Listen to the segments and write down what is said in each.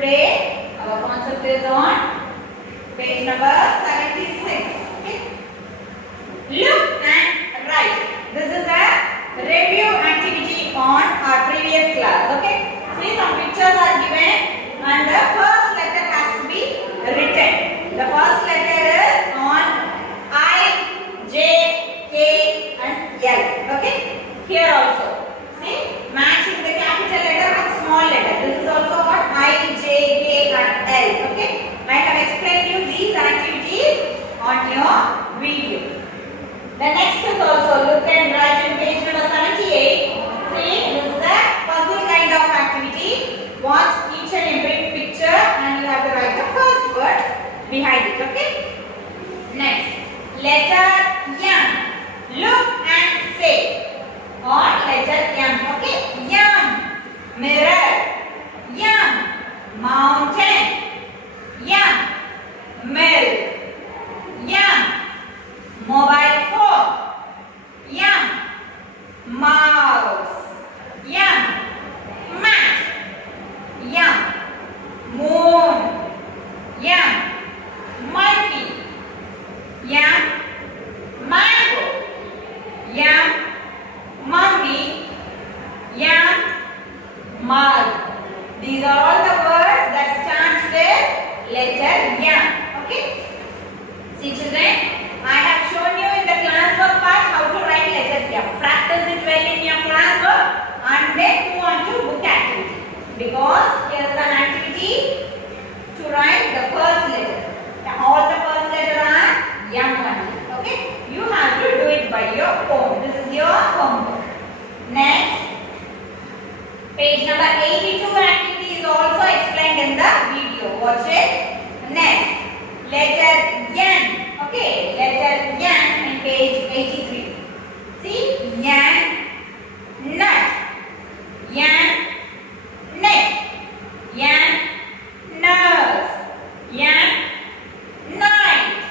Today our concept is on page number 76. Okay. Look and write. This is a review activity on our previous class. Okay. See, some pictures are given and the first letter has to be written. The first letter is on I, J, K and L. Okay. Here also. See, matching the capital letter with small letter. This is also what I, J, K and L. Okay. I have explained you these activities on your video. The next is also look and write in page number 78. See, this is a puzzle kind of activity. Watch each and every picture and you have to write the first word behind it. Okay. Next, letter M. Look and say. Or letter M. Okay. Yum. Mirror. Yum. Mountain. Yum. Milk. Yum. Mobile phone. Yum. Mouse. Yum. Mat. Yum. Moon. Yum. Monkey. Yum. Mango. Yum. Mummy. Yum. Mug. These are all the words that stands with letter M. Okay. See children, I have shown you in the classwork part how to write letter M. Practice it well in your classwork and then move on to book activity. Because here is an activity to write the first letter. All the first letter are M only. Okay. You have to do it by your own. This is your homework. Next, page number 82 activity is also explained in the video. Watch it. Next, letter N. Okay, letter N in page 83. See, N, nut, N, net, N, nurse, N, night,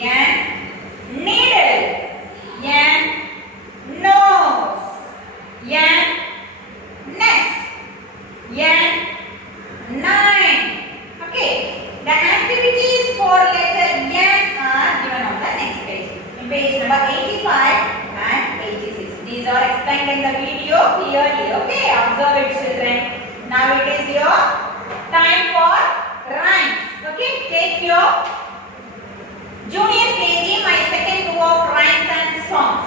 N, needle, N, nose, N, nest, N, nine. Okay, the activities for letter N are given on the next page. In page number 85 and 86. These are explained in the video clearly. Okay, observe it children. Now it is your time for rhymes. Okay, take your junior KG, my second book of rhymes and songs.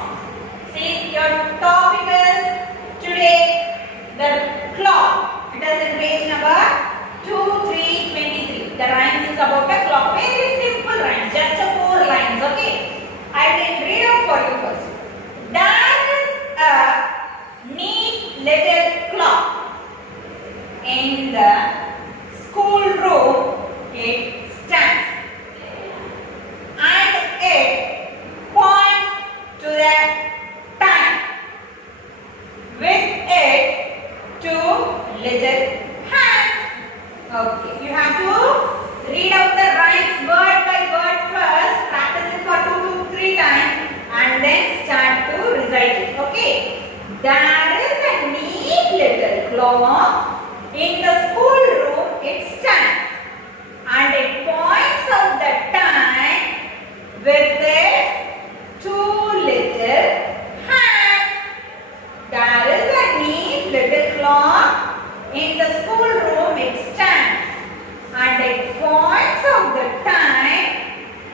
See, your topic is today the clock. It is in page number 2, 3, 23. The rhymes is about a clock. Very simple rhymes, just 4 lines. Okay, I will read out for you first. There is a neat little clock in the schoolroom. It stands and it points to the time with its 2 little hands. Okay, you have to read out the rhymes word by word first, practice it for 2 to 3 times and then start to recite it. Okay, there is a neat little clock in the schoolroom. It stands and it points out the time with its 2 little hands. There is a neat little clock in the schoolroom. It stands and it points out the time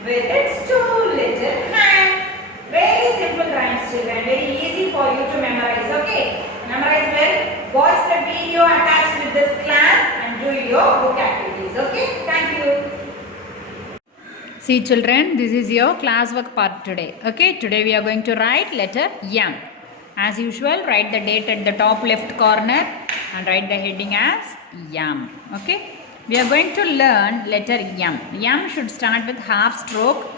with its 2 little hands. Very simple rhymes children, very easy for you to memorize. Okay, memorize well, watch the video attached with this class and do your book activities. Okay, thank you. See children, this is your classwork part today. Okay, today we are going to write letter M. As usual, write the date at the top left corner and write the heading as M. Okay, we are going to learn letter M. M should start with half stroke,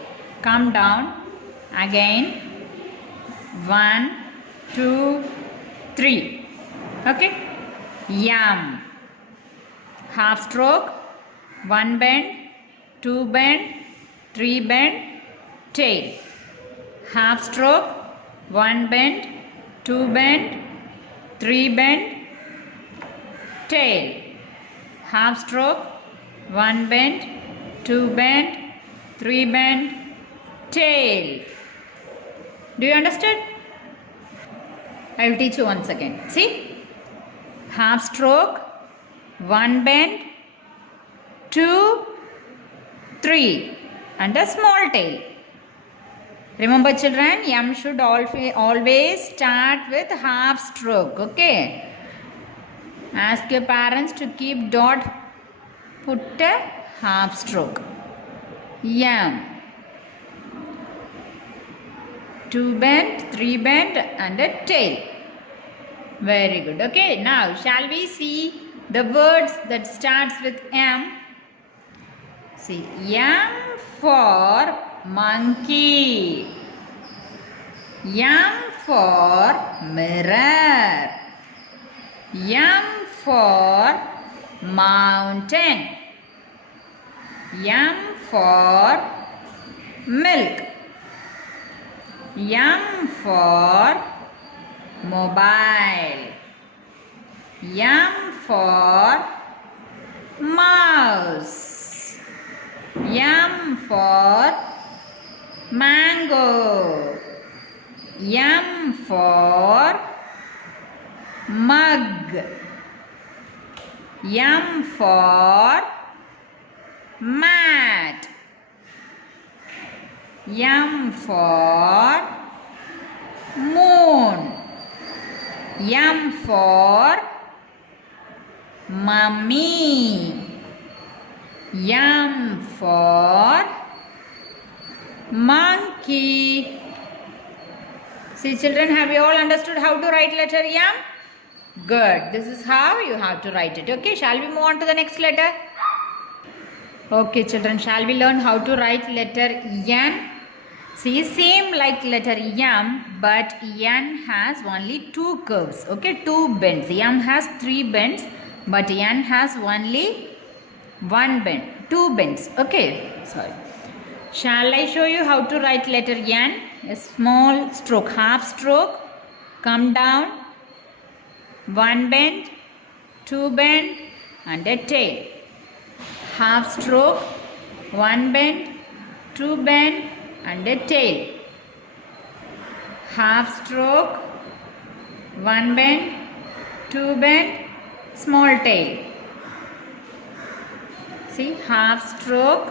come down, again, 1, 2, 3. Okay, M. Half stroke, 1 bend, 2 bend, 3 bend, tail. Half stroke, 1 bend, 2 bend, 3 bend, tail. half stroke, one bend, two bend, three bend, tail. Do you understand? I will teach you once again. See, half stroke, one bend, two, three, and a small tail. Remember children, M should always start with half stroke. Okay. Ask your parents to keep dot, put a half stroke. M. Two bend, three bend, and a tail. Very good. Okay. Now, shall we see the words that starts with M? See, M for monkey. M for mirror. M for mountain. M for milk. M for mobile. M for mouse. M for mango. M for mug. M for mat. M for moon. M for mummy. M for monkey. See children, have you all understood how to write letter M? Good. This is how you have to write it. Okay, shall we move on to the next letter? Okay children, shall we learn how to write letter N? See, same like letter M, but N has only two curves. Okay, two bends. M has three bends, but N has only one bend, two bends. Okay, sorry. Shall I show you how to write letter N? A small stroke, half stroke, come down, one bend, two bend, and a tail. Half stroke, one bend, two bend, and a tail. Half stroke, one bend, two bend, small tail. See, half stroke,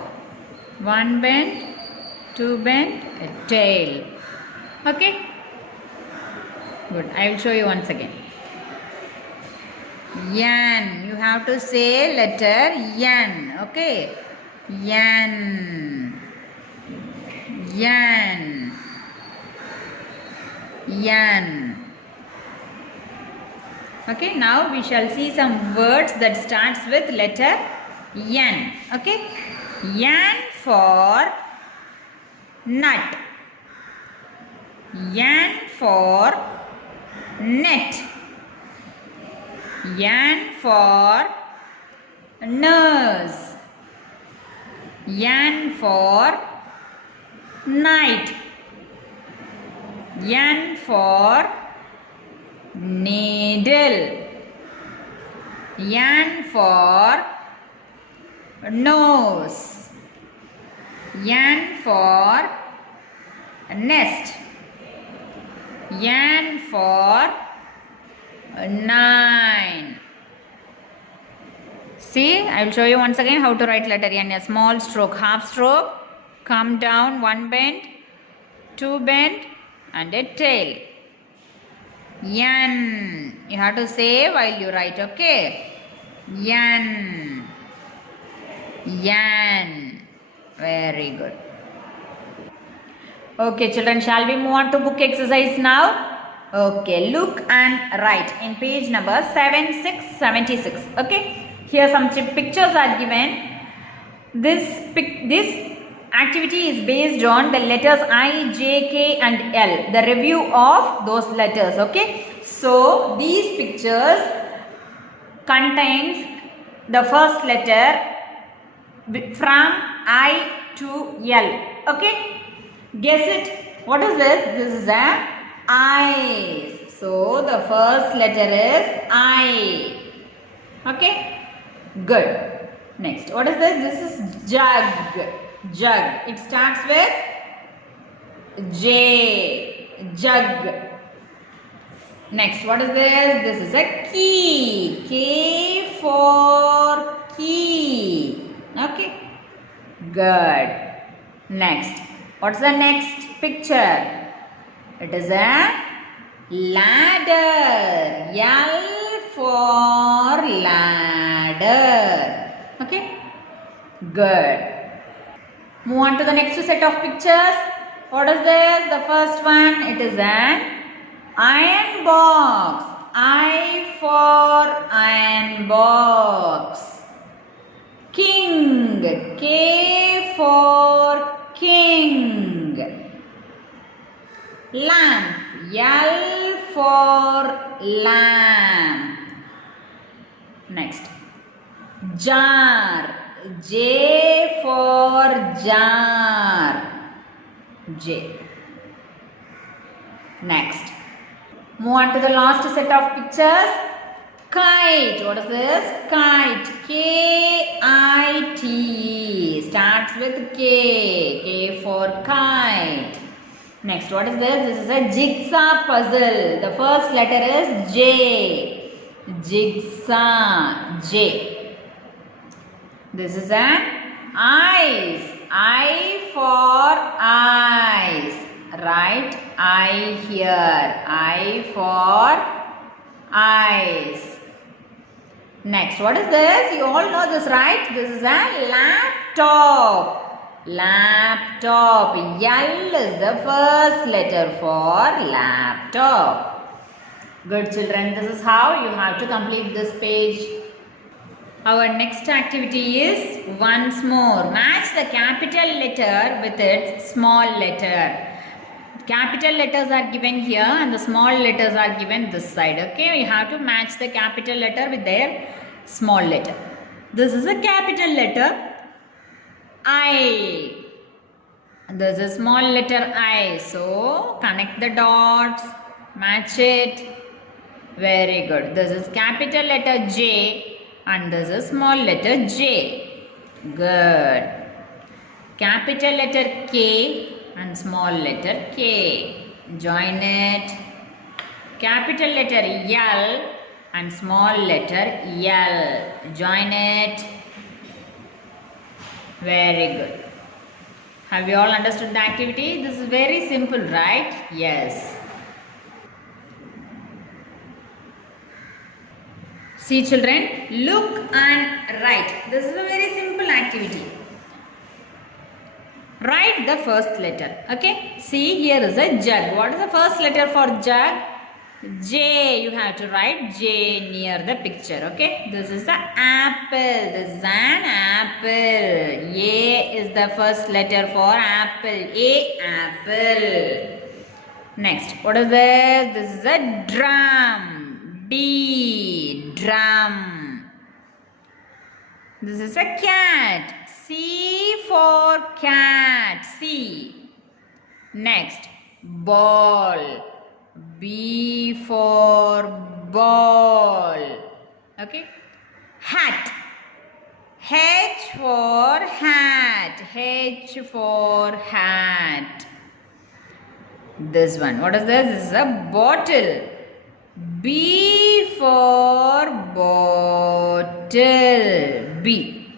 one bend, two bend, a tail. Okay, good. I will show you once again. N, you have to say letter N. Okay, N, N, N. Okay, now we shall see some words that starts with letter N. Okay, N for nut. N for net. N for nurse. N for night. N for needle. N for nose. N for nest. N for 9. See, I will show you once again how to write letter N. A small stroke, half stroke, come down, one bend, two bend, and a tail. N. You have to say while you write, okay? N. N. Very good. Okay, children, shall we move on to book exercise now? Okay, look and write in page number 7676. Okay, here some pictures are given. This activity is based on the letters I, J, K and L, the review of those letters. Okay, so these pictures contains the first letter from I to L. Okay, guess it. What is this? This is a eyes. So the first letter is I. Okay, Good. Next, what is this? This is jug. Jug. It starts with J. Jug. Next, what is this? This is a key. K for key. Okay. Good. Next, what's the next picture? It is a ladder. L for ladder. Okay. Good. Move on to the next set of pictures. What is this? The first one, it is an iron box. I for iron box. King. K for king. Lamp. L for lamp. Next. Jar. J for jar. J. Next. Move on to the last set of pictures. Kite. What is this? Kite. K-I-T. Starts with K. K for kite. Next, what is this? This is a jigsaw puzzle. The first letter is J. Jigsaw. J. This is an eyes. I for eyes. Write I here. I for eyes. Next, what is this? You all know this, right? This is a laptop. Laptop. L is the first letter for laptop. Good children, this is how you have to complete this page. Our next activity is once more. Match the capital letter with its small letter. Capital letters are given here and the small letters are given this side. Okay, you have to match the capital letter with their small letter. This is a capital letter I. This is small letter I. So connect the dots, match it. Very good. This is capital letter J and this is small letter J. Good. Capital letter K and small letter K. Join it. Capital letter L and small letter L. Join it. Very good. Have you all understood the activity? This is very simple, right? Yes. See children, look and write. This is a very simple activity. Write the first letter. Okay. See, here is a jug. What is the first letter for jug? J. You have to write J near the picture. Okay. This is an apple. This is an apple. A is the first letter for apple. A, apple. Next. What is this? This is a drum. D. Drum. This is a cat. C for cat. C. Next. Ball. B for ball. Okay. Hat. H for hat. H for hat. This one. What is this? This is a bottle. B for bottle. B.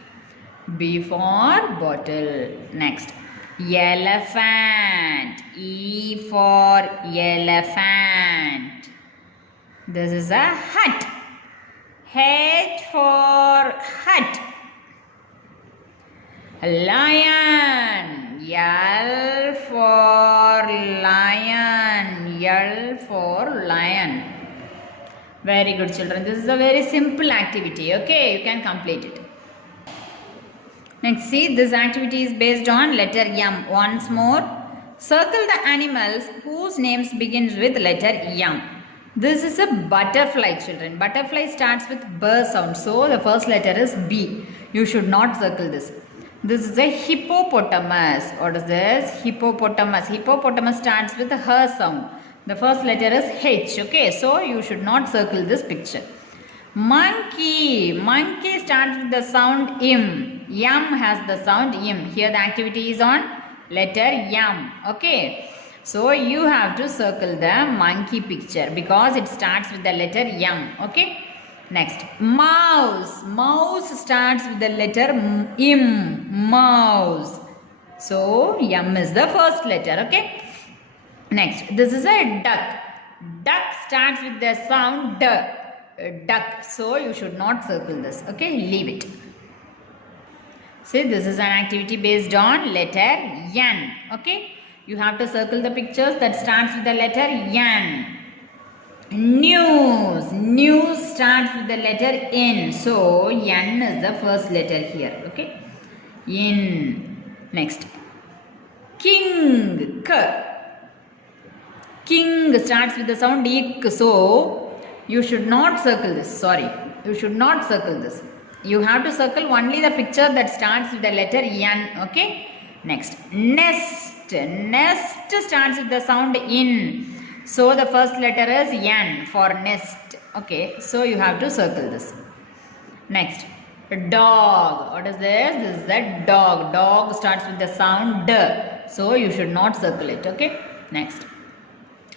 B for bottle. Next. Elephant. E for elephant. This is a hut. H for hut. Lion. L for lion. L for lion. Very good children. This is a very simple activity. Okay, you can complete it. Next, see, this activity is based on letter M. Once more, circle the animals whose names begins with letter M. This is a butterfly, children. Butterfly starts with B sound. So, the first letter is B. You should not circle this. This is a hippopotamus. What is this? Hippopotamus. Hippopotamus starts with a H sound. The first letter is H. Okay, so you should not circle this picture. Monkey. Monkey starts with the sound im. Yum has the sound im. Here the activity is on letter yum. Okay. So you have to circle the monkey picture because it starts with the letter yum. Okay. Next, mouse. Mouse starts with the letter im. Mouse. So yum is the first letter. Okay. Next, this is a duck. Duck starts with the sound d. Duck. So you should not circle this. Okay, leave it. See, this is an activity based on letter N. Okay, you have to circle the pictures that starts with the letter N. News. News starts with the letter N. So N is the first letter here. Okay, N. Next, king. K. King starts with the sound ik. So you should not circle this. Sorry, you should not circle this. You have to circle only the picture that starts with the letter N. Okay. Next, nest. Nest starts with the sound in. So the first letter is N for nest. Okay. So you have to circle this. Next, dog. What is this? This is the dog. Dog starts with the sound d. So you should not circle it. Okay. Next,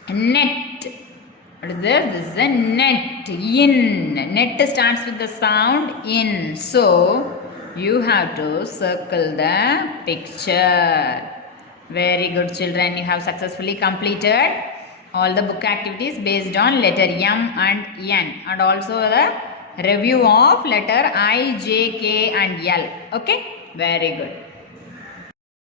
net. What is this? This is a net. In. Net starts with the sound in. So you have to circle the picture. Very good, children. You have successfully completed all the book activities based on letter M and N, and also the review of letter I, J, K and L. Okay. Very good.